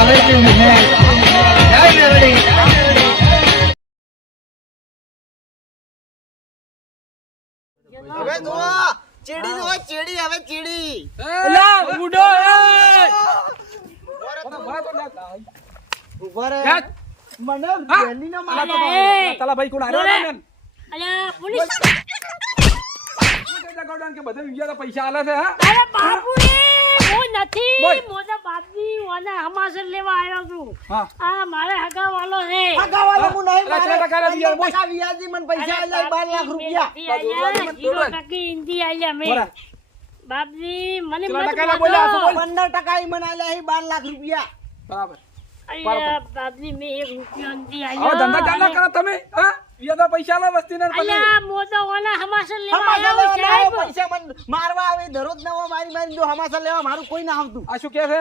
આવે કે નહીં જય મેરડી હવે જો ચેડી જો ચેડી હવે ચેડી એલા ઉડો ઉભા રે યાર મને પહેલી ના મારા તાલા ભાઈ કોણ આર્યો ને અલ્યા પોલીસ ગોડાન કે બધે વિયા પૈસા આલે છે હા અરે બાપુ રે હું નથી બોલ. મોટા બાપની ઓને હમાસર લેવા આવ્યો છું હા. આ મારે હગાવાલો છે હગાવાલો હું નહીં અલા, કેટલા ટકા ના દિયા? બોલ. વ્યાજી મને પૈસા આલ્યા 12 લાખ રૂપિયા હિન્દી આલ્યા મેં બોલા. બાપજી મને કેટલા મત ટકા ના બોલ્યા? મારો. બોલ. 15 ટકા ઈ મને આલ્યા છે 12 લાખ રૂપિયા બરાબર અલ્યા બાપજી મેં 1 રૂપિયો નથી હવે આલ્યો ધંધા ચાલના કરો તમે હા વિયા પૈસા આલે વસ્તી ને તમે અલ્યા મોટા ઓને હમાસર લેવા હમાસા આવ્યો લેવા સાહેબ પૈસા મને મારવા આવે દરરોજ નવો મારી જો હમાસા લેવા મારું કોઈ ના આવતું આ શું કે છે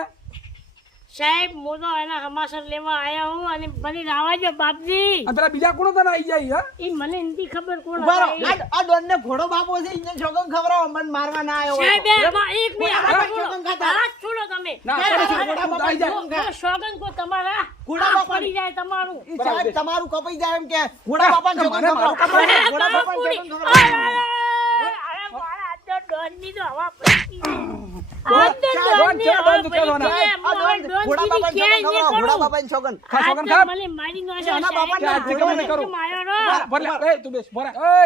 સાહેબ મોટો એના હમાસર લેવા આયા હું અને મને રાવા જો બાપજી અને પેલા બીજા કોણ તને આવી જાય હા ઈ મને નથી ખબર કોણ ઉભા રહો. હતા ઈ. આ ડોન ને ઘોડો બાપો છે ઇને છોકન ખવરાવો મને મારવા ના આવ્યો હોય સાહેબ તો. એક મિનિટ હા, હાથ છોડો. ચોકન ખાતા. હાથ છોડો તમે ના, ના, છોડો, ના, છોડો, ના, આવી જાય. તો સોગન કો તમારા ઘોડા હાથ બાપાની. પડી જાય તમારું ઈ સાહેબ બરાબર. તમારું કપાઈ જાય એમ કે ઘોડા બાપા મને છોકન મારું ખવરાવો ઘોડા બાપા બાપુડી. છોકન ખવરાવો અરે મારા અંદર ડોનની તો હવા પડી ગઈ. અંદર ડોન ડોનની છે, હવા ડોન તો પડી કહેવાનો. ગઈ. આ હું ડોન હવે ઘોડા ડોન બાપા કીધી છોકન ક્યાંય નહીં કરું. ખવરાવો ઘોડા બાપા છોકન ખા છોકન આ ખા તો મને મારી નો છે આના બાપાને સાહેબ. આજથી મને કરો. માર્યો ભલે એ તું બેસ ભલે એ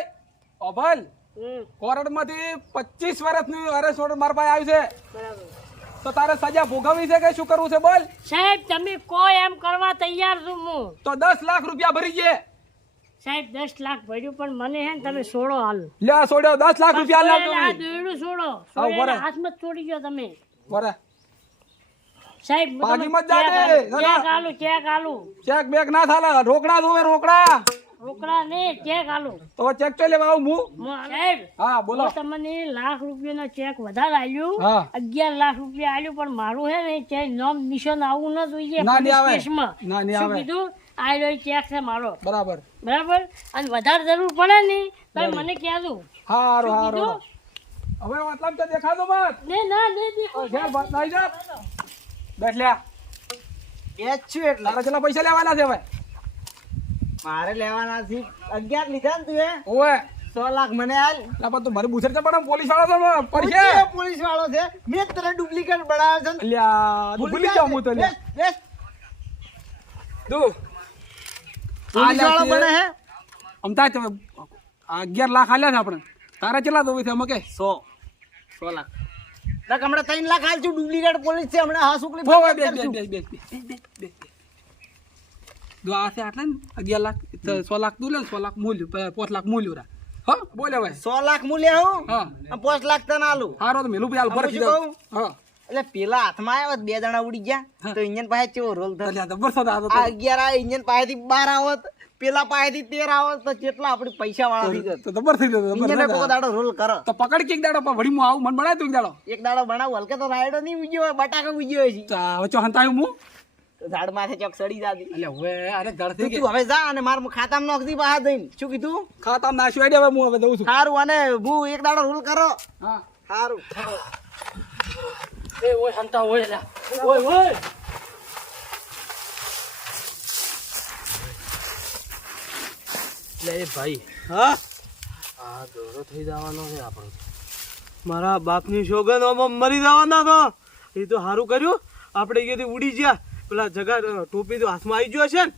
ઓભલ કોર્ટમાંથી 25 વર્ષની અરેસ્ટ ઓર્ડર મારા પાસે આવ્યું છે બરાબર. તો તારે સજા ભોગવવી છે કે શું કરવું છે બોલ સાહેબ તમે કોઈ એમ કરવા તૈયાર છું હું તો 10 લાખ રૂપિયા ભરી જે સાહેબ 10 લાખ ભર્યું પણ મને હે ને તમે છોડો હાલ લે આ છોડ્યો 10 લાખ રૂપિયા આ લાવ દોરડું છોડો આવ બરાબર. છોડ્યા હાથમાં જ છોડી ગયો તમે બરે સાહેબ હું પાઘી તમને મત જાજે. ચેક આલું ચેક આલું ચેક બેક ના થાલા રોકડા જોવે રોકડા રોકડા ને ચેક આલું તો ચેક ચો લેવા આવું હું સાહેબ હા બોલો હું તમને લાખ રૂપિયાનો ચેક વધારે આલ્યું હા 11 લાખ રૂપિયા આલ્યું પણ મારું હે ને ચેક નામ નિશાન આવું ન જોઈએ ના, નહીં આવે. પોલીસ કેસમાં. ના, નહીં શું આવે. કીધું આ રહ્યો ચેક છે મારો બરાબર બરાબર અને વધારે જરૂર પડે ને તો મને કહેજો હારું શું હારું કીધું? હવે મતલબ તો દેખાતો મત ને ના ને દેખો. ઘેર વાત નાઈ જા બેઠ લ્યા એ જ છું એટલે તારા કેટલા પૈસા લેવાના છે હવે મારે લેવાના છે 11 લીધા ને તું એ ઓએ 100 લાખ મને આલ લા પણ તું મારી બુસર છે પણ પોલીસ વાળો છે પડશે પોલીસ વાળો છે મેં જ તને ડુપ્લિકેટ બનાવ્યો છે ને. લ્યા તું ભૂલી જાવ હું તો લ્યા બેસ, બેસ. તું પોલીસ વાળો બને હે અમતા 11 લાખ આલ્યા છે આપણે તારા કેટલા દોવી છે અમે કે 100 લાખ તક હમણાં 3 લાખ આલ છું ડુપ્લિકેટ પોલીસ છે હમણાં હા સુકલી ભો બે ફરિયાદ બે કરશું. બે દો આ છે આટલા ને 11 લાખ તો 100 લાખ તું લે 100 લાખ મૂલ્ય 5 લાખ મૂલ્ય રા હા બોલે ભાઈ 100 લાખ મૂલ્ય હું હા 5 લાખ તને આલું હારો તો મેલું પેલા આમ ભરતી શું દઉં કહું? હા એટલે પેલા હાથમાં આવ્યો બે જણા ઉડી ગયા તો ઇન્જન પાસે કેવો રોલ થયો લ્યા તો બરસાત આ તો આ 11 આ ઇન્જન પાસેથી 12 આવત પેલા પાસેથી 13 આવત તો કેટલા આપણે પૈસા વાળા થઈ જત તો બર થઈ જતો ઇન્જન કોક દાડો રોલ કરો તો પકડ કે એક દાડો પણ વળી હું આવું મને બનાય તું એક દાડો એક દાડો બનાવ હલકે તો રાયડો નહીં ઉજ્યો હોય બટાકા ઉજ્યો હોય છે તો વચ્ચો હંતાયું હું તો ઝાડ માથે ચોક સડી જાતી એટલે હવે અરે ધડ થઈ તું ગઈ હવે જા અને માર ખાતામાં નોખતી બહાર જઈને શું કીધું ખાતા નાખ્યું એટલે હવે હું હવે દઉં છું સારું અને હું એક દાડો રોલ કરો હા સારું એ ઓય હંતા ઓય લ્યા. ઓય ઓય એટલે એ ભાઈ હા આ દોરો થઈ જવાનો છે આપણો મારા બાપની સોગન મરી જવાના તો એ તો સારું કર્યું આપણે અહીંયાથી ઉડી ગયા પેલા જગા ટોપી તો હાથમાં આવી ગયો છે ને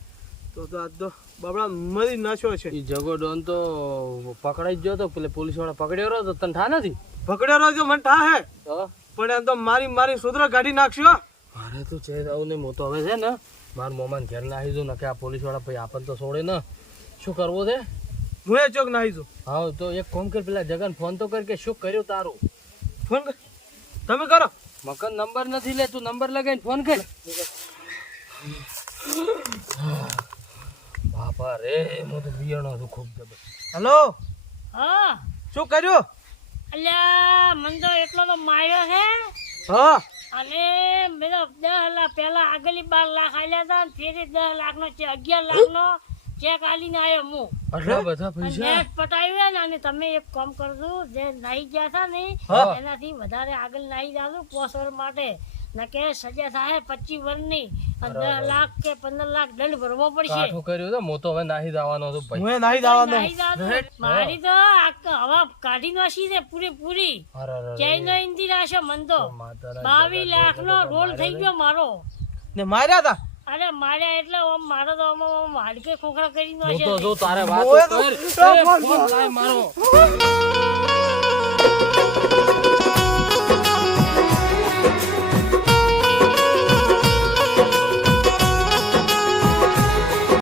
તો આજ તો બાબડા મરી નાખ્યો છે ઈ જગો ડોન તો પકડાઈ જ ગયો તો પેલે પોલીસ વાળા પકડ્યો રહ્યો તો તને ઠા નથી પકડ્યો રહ્યો મને ઠા હે તો પણ એમ તો મારી સુધરા કાઢી નાખશો મારે તો છે આવું નહીં હું તો હવે છે ને મારા મોમાને ઘેર નાખી દઉં ને કે આ પોલીસ વાળા ભાઈ આપણને તો છોડે ને શું કરવું છે હું એ ચોક નાખી છું હા તો એક ફોન કર પેલા જગન ફોન તો કર કે શું કર્યું તારું ફોન કર તમે કરો મકન નંબર નથી લે તું નંબર લગાવીને ફોન કર બાપા રે હું તો બિયાણો છું ખૂબ જબર હલો હા શું કર્યું અલ્યા મને તો એટલો તો માર્યો છે હા અને મેં 10 લાખ પહેલા આગલી 12 લાખ આલ્યા હતા ને ફેરી 10 લાખનો છે 11 લાખનો ચેક આલીને આવ્યો હું આટલા બધા અને પૈસા નેટ પટાવ્યું ને અને તમે એક કામ કરજો જે નાઈ ગયા હતા ને હા. એનાથી વધારે આગળ નાઈ જાજો 5 વર્ષ માટે નકે સજા થાય 25 વર્ષની અને 10 લાખ કે 15 લાખ દંડ ભરવો પડશે. કાઠું કર્યું તો હું તો હવે નાહી જવાનો છું ભાઈ. હું નાહી જવાનો નહીં જાતું. મારી તો હવા કાઢી નાખી છે પૂરેપૂરી. જૈનો ઇન્દિરા છે મન તો 22 લાખ નો રોલ થઈ ગયો મારો. ને માર્યા તા અરે માર્યા એટલે આમ મારો તો આમ હાડકે ખોખરા કરી હું નાખે તો જો તારે વાત મોએ તો- કર. એ, ફોન લાય મારો